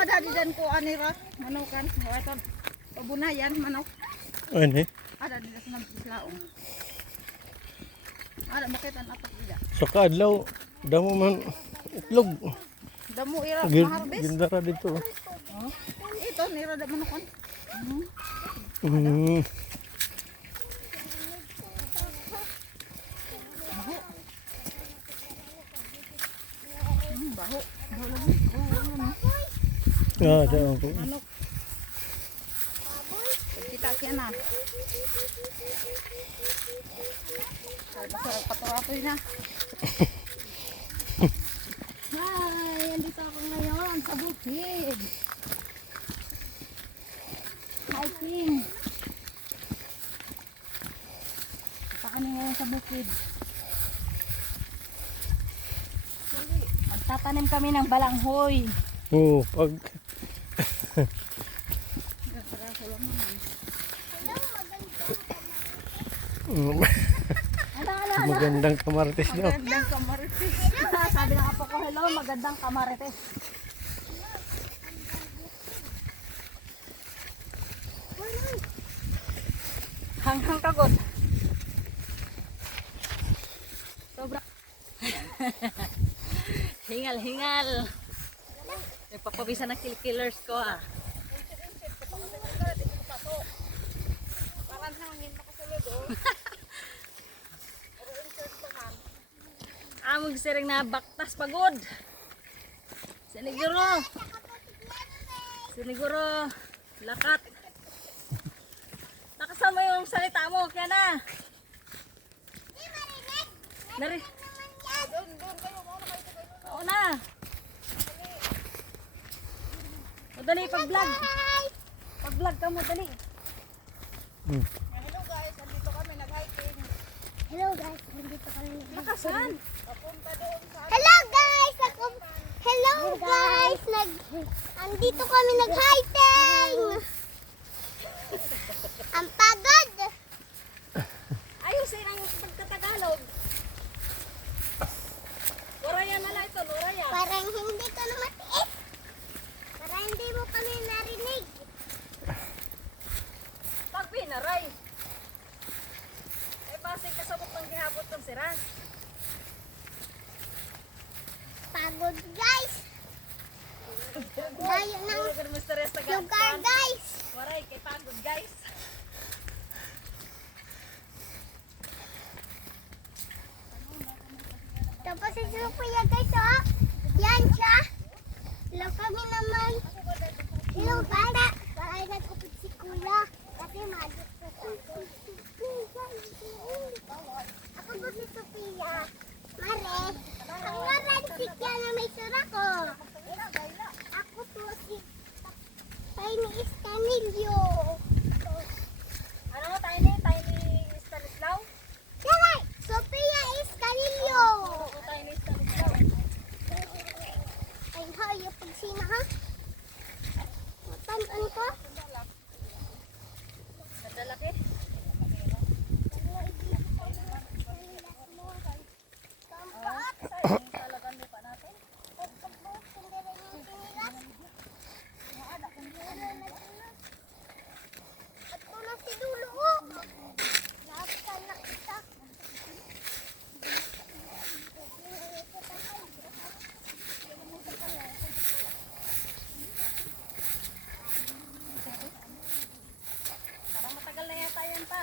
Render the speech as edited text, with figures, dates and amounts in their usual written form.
ada di dan ko anira manok kan. Ito pabunayan manok. Ano? Ada di sana islaong. Ada makitan atak dida. Sa kaadlaw, damo man itlog. Damo ira maharbis. Gindara dito. Ito nira da manokon. Mm. Baho. Ah, daw ko. Manok. Kita siya na. Sarap paturapoy na. Hi, andito ako ngayon sa bukid. Hiking. Paano ngayon sa bukid? Magtatanim kami ng balanghoy. Oh, pag magandang kamarites daw. Magandang kamarites. Sabi ng apo ko, hello, magandang kamarites. Hanghang kagod. Sobra. Hingal. Nagpapabisa ng kill-killers ko ah. Parang hangin makasulod oh. Amog siring na baktas pagod. Siniguro. Lakat. Nakasan mo yung salita mo, kaya na. Nari. Oo na. Madali pag-vlog. Pag-vlog ka mo, dali. Hello guys, nandito kami nag-hiking. Hello guys, nandito kami. Nakasan? Hello guys! Hello guys! Andito kami nag-hiking! Ang pagod! Ayusin ang pagkatagalog. Waraya na lang ito, waraya. Parang hindi ko na matiis. Parang hindi mo kami narinig. Pag pinaray. Ay basig kasabot ng gihapot ng sira. Pagod guys! Layo ng lugar guys! Waray, kay pagod guys. Tapos si Sophia guys oh! Yan siya! Hello kami naman! Hello para! Para nagkupit si Kuya! Kasi magit ko. Ako po si Sophia. Mare! Ang warantik yan na may sura ko! Ako po si Tiny Escanillo! Ano mo, Tiny Stanislaw? Tara! Sophia Escanillo! Oo, Tiny Stanislaw. Ay, hayop pag sina ha? Matantan ko? Nadalaki. Talagang lupa natin. At tulang si Dulo oh! Nakakal na kita. Parang matagal na yata yan pa.